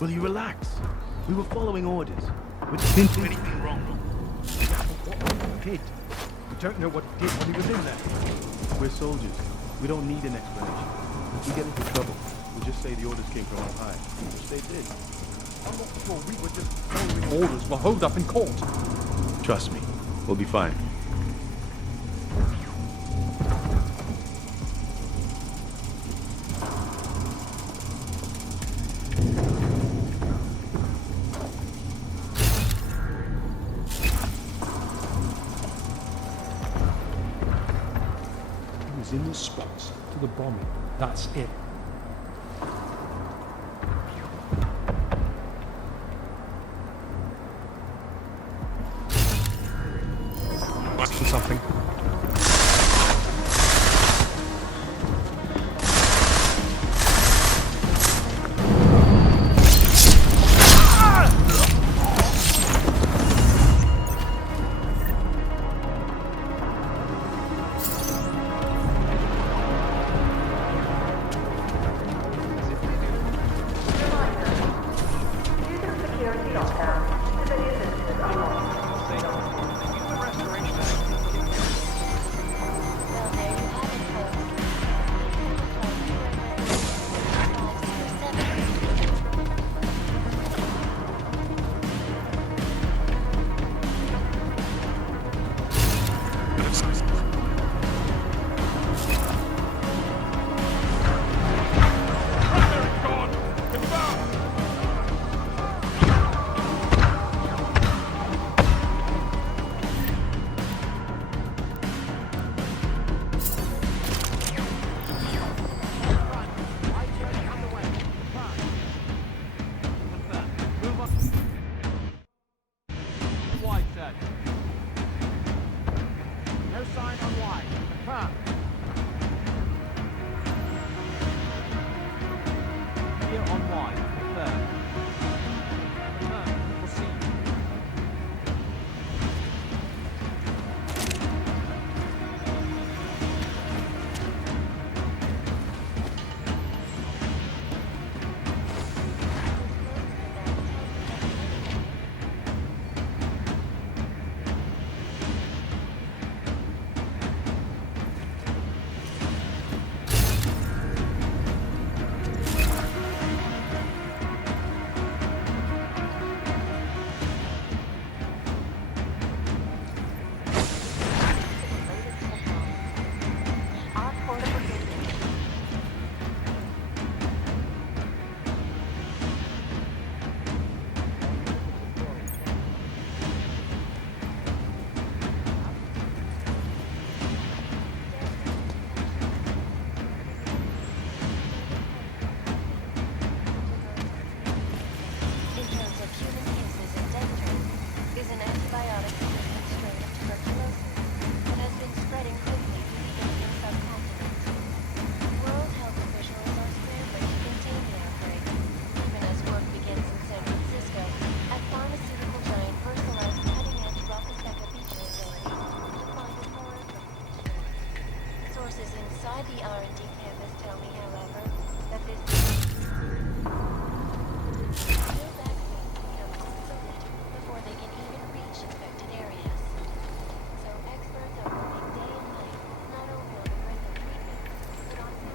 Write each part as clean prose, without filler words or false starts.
Will you relax? We were following orders. We didn't do anything wrong. What did? We don't know what he did when he was in there. We're soldiers. We don't need an explanation. If we get into trouble, we'll just say the orders came from on high, which they did. I'm not sure we were just following orders. We're holed up in court. Trust me, we'll be fine. In the spots to the bombing. That's it. Something.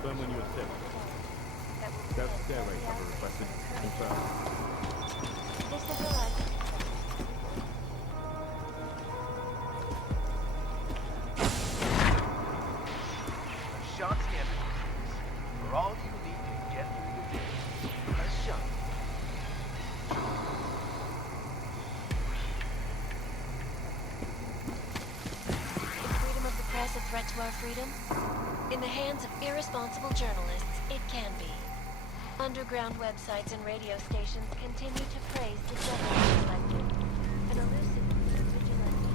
When you accept. That's the stairway cover requested. Confirm. This is the right. Shanty evidence for all you need to get through the day. A shunt. Is freedom of the press a threat to our freedom? In the hands of irresponsible journalists, it can be. Underground websites and radio stations continue to praise the justice elected. An elusive vigilante.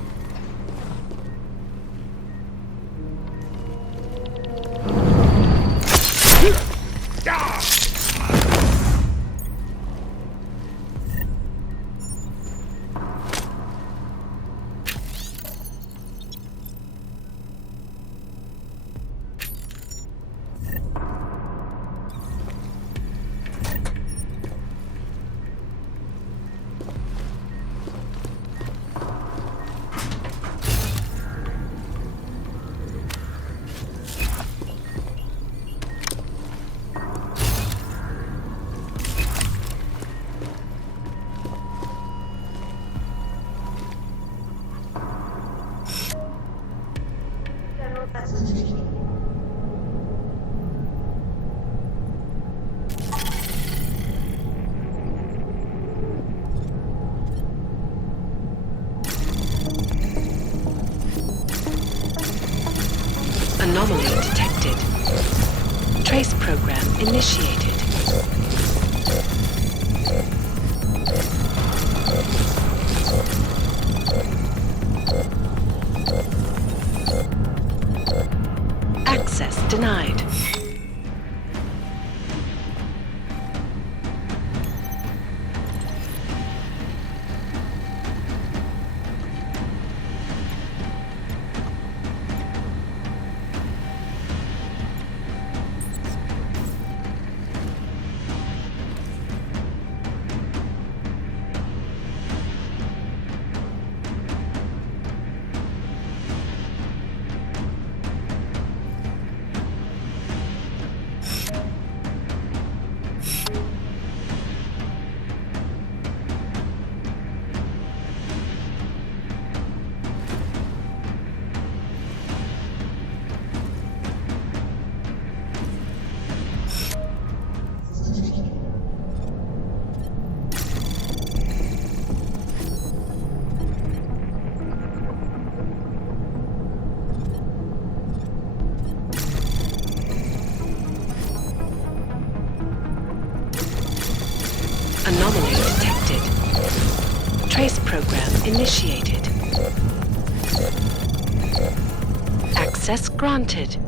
Anomaly detected. Trace program initiated. Access denied. Anomaly detected. Trace program initiated. Access granted.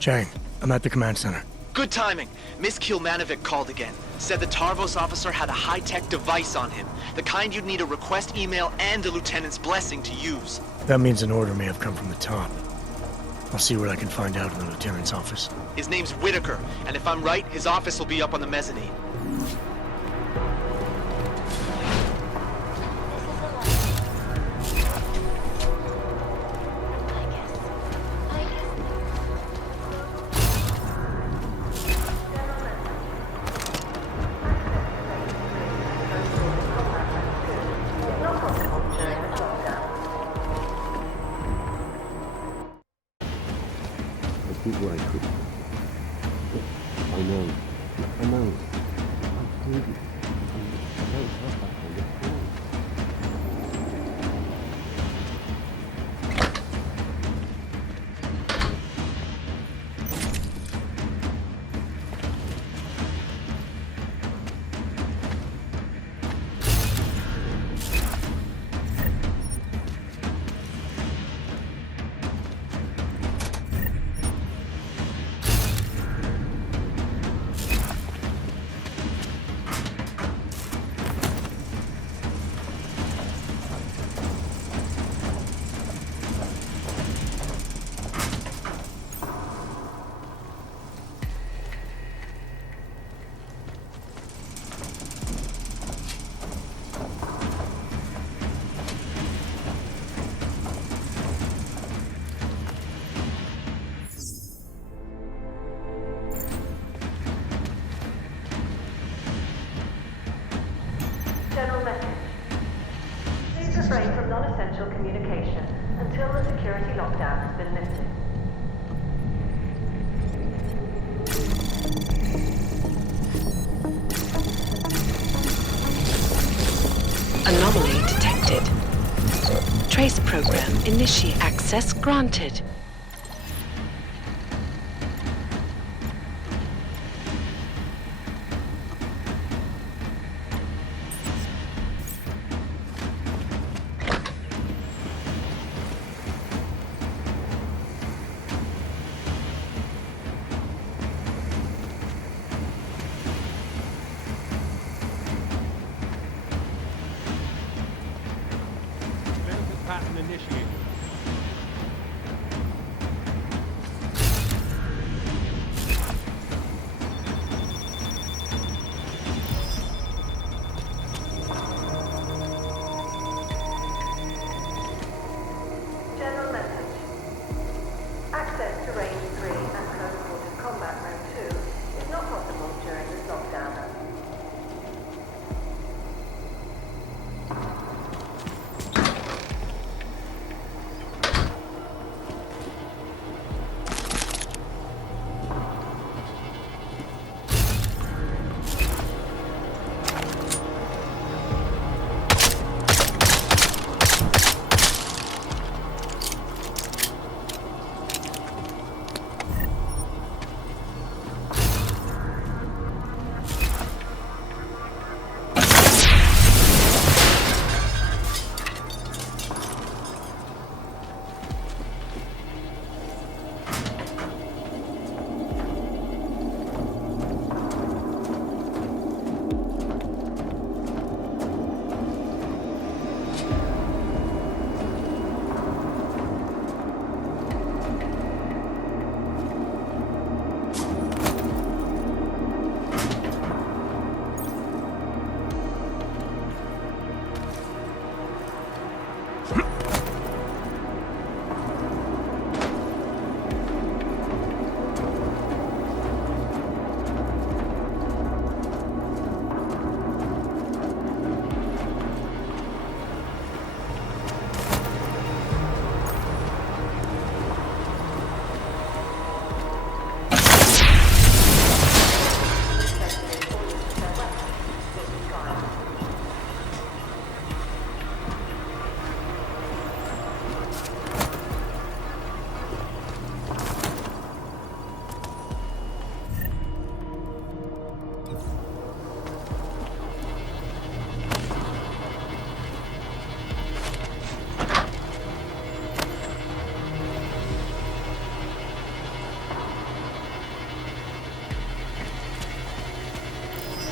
Chang, I'm at the command center. Good timing. Miss Kilmanovic called again. Said the Tarvos officer had a high-tech device on him. The kind you'd need a request email and the lieutenant's blessing to use. That means an order may have come from the top. I'll see what I can find out in the lieutenant's office. His name's Whittaker, and if I'm right, his office will be up on the mezzanine. I did what I could. I know. I know. I told you. I don't have that kind of plan. General message. Please refrain from non-essential communication until the security lockdown has been lifted. Anomaly detected. Trace program initiate. Access granted. Benefit pattern initiated.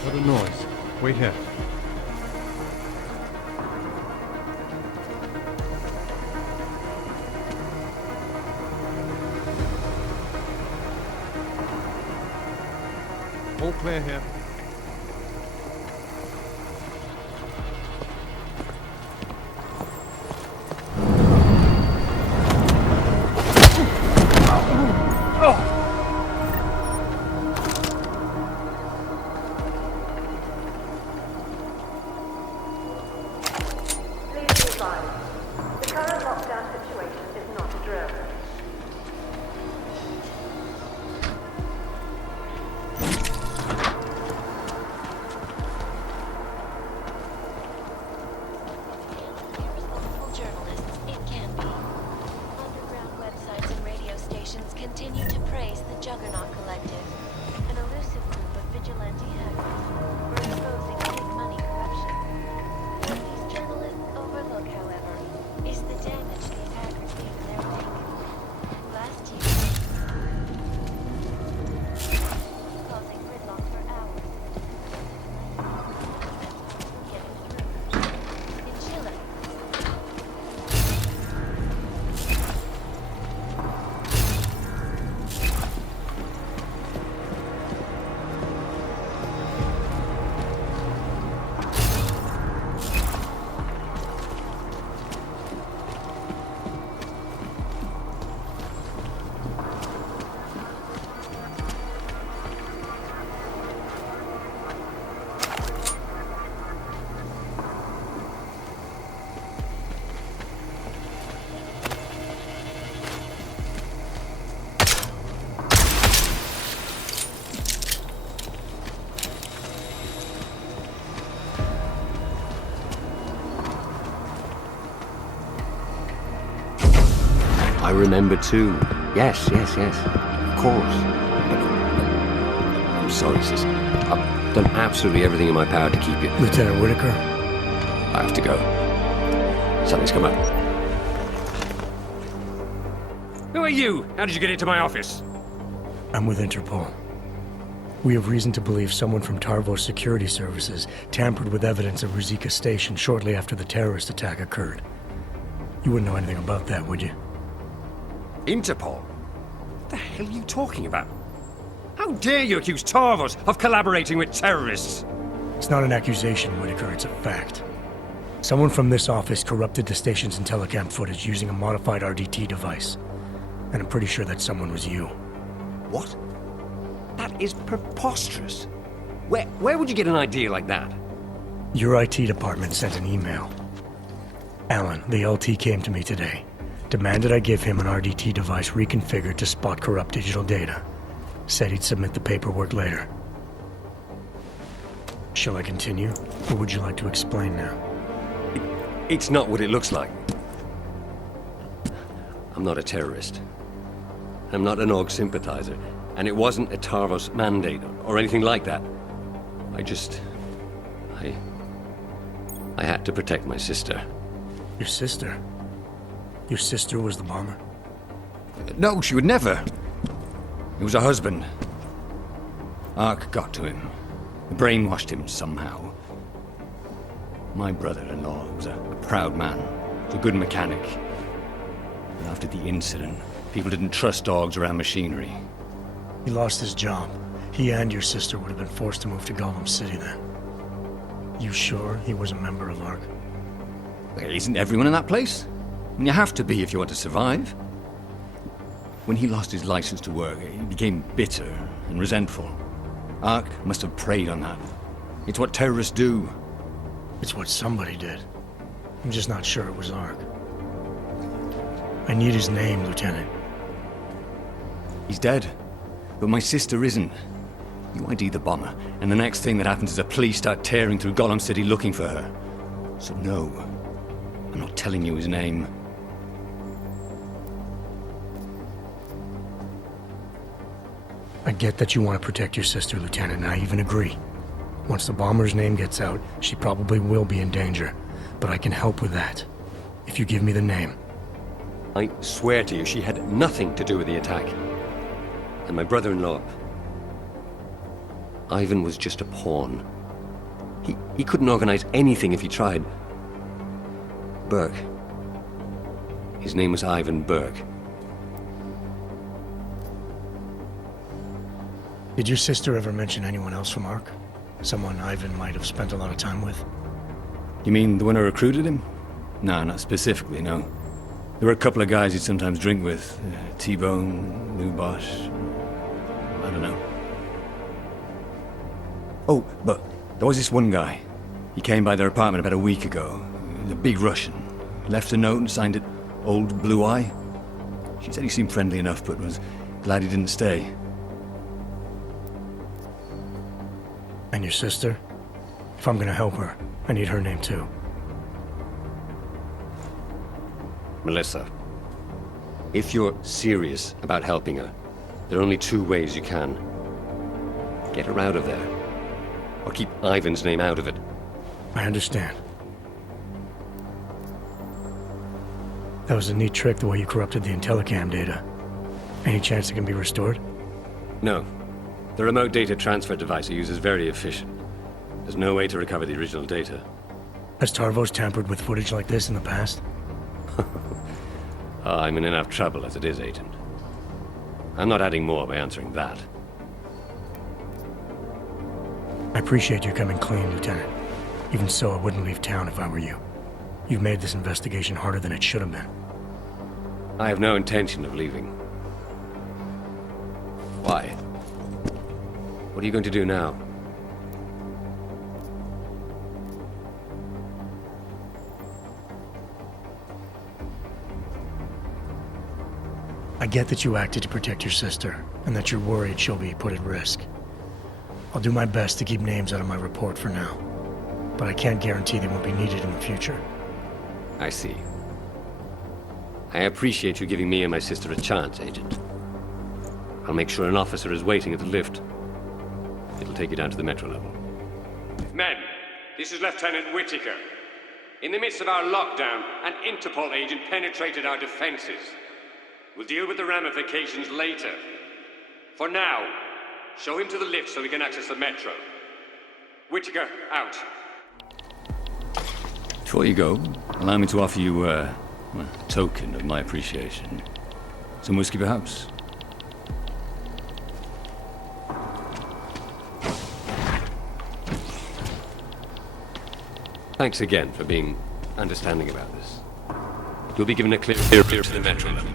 What a noise. Wait here. All clear here. Please be advised. The current lockdown situation is not a drill. Irresponsible journalists, it can be. Underground websites and radio stations continue to praise the Juggernaut Collective, an elusive group of vigilante hackers for exposing big money corruption. What these journalists overlook, however, is the damage these hackers do to their link. Last year, causing gridlock for hours getting through. In Chile, I remember too. Yes. Of course. I'm sorry, sis. I've done absolutely everything in my power to keep you. Lieutenant Whittaker, I have to go. Something's come up. Who are you? How did you get into my office? I'm with Interpol. We have reason to believe someone from Tarvo's security services tampered with evidence of Whittaker Station shortly after the terrorist attack occurred. You wouldn't know anything about that, would you? Interpol? What the hell are you talking about? How dare you accuse Tarvos of collaborating with terrorists? It's not an accusation, Whittaker, it's a fact. Someone from this office corrupted the station's and telecam footage using a modified RDT device. And I'm pretty sure that someone was you. What? That is preposterous. Where would you get an idea like that? Your IT department sent an email. Alan, the LT, came to me today. Demanded I give him an RDT device reconfigured to spot corrupt digital data. Said he'd submit the paperwork later. Shall I continue, or would you like to explain now? It's not what it looks like. I'm not a terrorist. I'm not an AUG sympathizer. And it wasn't a Tarvos mandate or anything like that. I had to protect my sister. Your sister? Your sister was the bomber? No, she would never. He was a husband. Ark got to him. Brainwashed him somehow. My brother-in-law was a proud man. Was a good mechanic. But after the incident, people didn't trust dogs around machinery. He lost his job. He and your sister would have been forced to move to Gollum City then. You sure he was a member of ARC? Isn't everyone in that place? And you have to be if you want to survive. When he lost his license to work, he became bitter and resentful. Ark must have preyed on that. It's what terrorists do. It's what somebody did. I'm just not sure it was ARC. I need his name, Lieutenant. He's dead. But my sister isn't. You ID the bomber, and the next thing that happens is the police start tearing through Gollum City looking for her. So no, I'm not telling you his name. I get that you want to protect your sister, Lieutenant, and I even agree. Once the bomber's name gets out, she probably will be in danger. But I can help with that, if you give me the name. I swear to you, she had nothing to do with the attack. And my brother-in-law... Ivan was just a pawn. He couldn't organize anything if he tried. Burke. His name was Ivan Burke. Did your sister ever mention anyone else from ARC? Someone Ivan might have spent a lot of time with? You mean the one who recruited him? No, not specifically, no. There were a couple of guys he'd sometimes drink with. T-Bone, Lou Bosch. I don't know. Oh, but there was this one guy. He came by their apartment about a week ago. The big Russian. Left a note and signed it Old Blue Eye. She said he seemed friendly enough, but was glad he didn't stay. And your sister? If I'm gonna help her, I need her name too. Melissa. If you're serious about helping her, there are only two ways you can. Get her out of there. Or keep Ivan's name out of it. I understand. That was a neat trick, the way you corrupted the Intellicam data. Any chance it can be restored? No. The remote data transfer device I use is very efficient. There's no way to recover the original data. Has Tarvos tampered with footage like this in the past? I'm in enough trouble as it is, Agent. I'm not adding more by answering that. I appreciate you coming clean, Lieutenant. Even so, I wouldn't leave town if I were you. You've made this investigation harder than it should have been. I have no intention of leaving. Why? What are you going to do now? I get that you acted to protect your sister, and that you're worried she'll be put at risk. I'll do my best to keep names out of my report for now, but I can't guarantee they won't be needed in the future. I see. I appreciate you giving me and my sister a chance, Agent. I'll make sure an officer is waiting at the lift. It'll take you down to the metro level. Men, this is Lieutenant Whittaker. In the midst of our lockdown, an Interpol agent penetrated our defenses. We'll deal with the ramifications later. For now, show him to the lift so we can access the metro. Whittaker, out. Before you go, allow me to offer you a token of my appreciation. Some whiskey, perhaps? Thanks again for being understanding about this. You'll be given a clear to the metro level.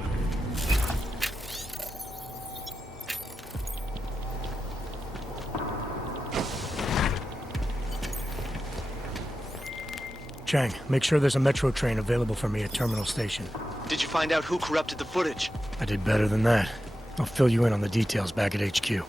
Chang, make sure there's a metro train available for me at Terminal Station. Did you find out who corrupted the footage? I did better than that. I'll fill you in on the details back at HQ.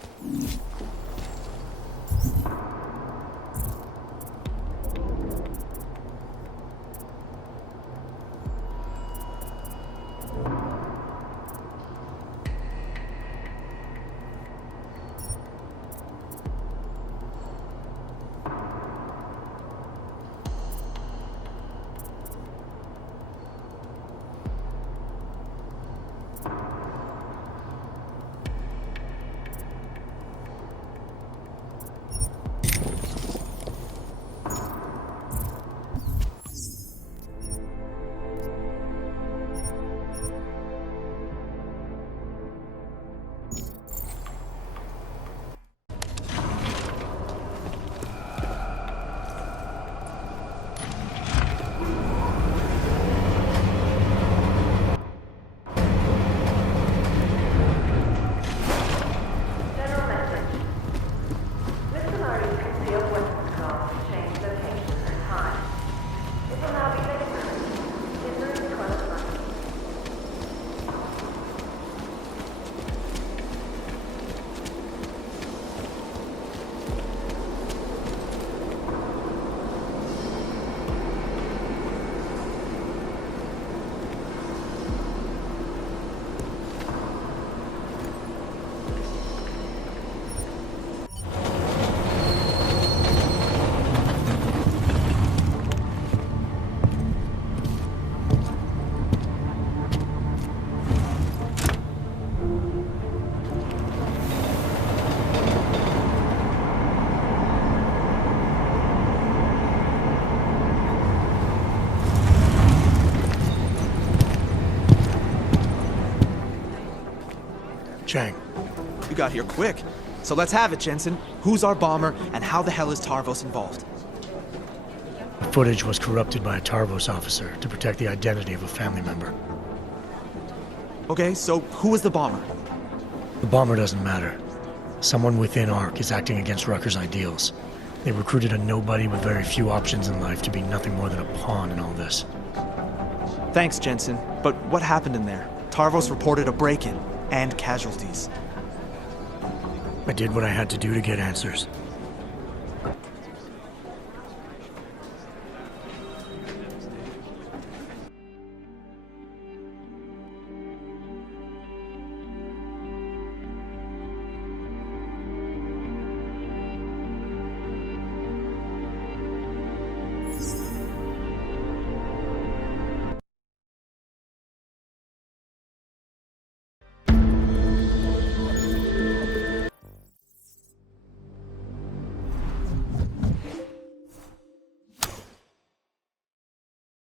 Chang. You got here quick. So let's have it, Jensen. Who's our bomber, and how the hell is Tarvos involved? The footage was corrupted by a Tarvos officer to protect the identity of a family member. Okay, so who is the bomber? The bomber doesn't matter. Someone within ARC is acting against Rucker's ideals. They recruited a nobody with very few options in life to be nothing more than a pawn in all this. Thanks, Jensen. But what happened in there? Tarvos reported a break-in and casualties. I did what I had to do to get answers.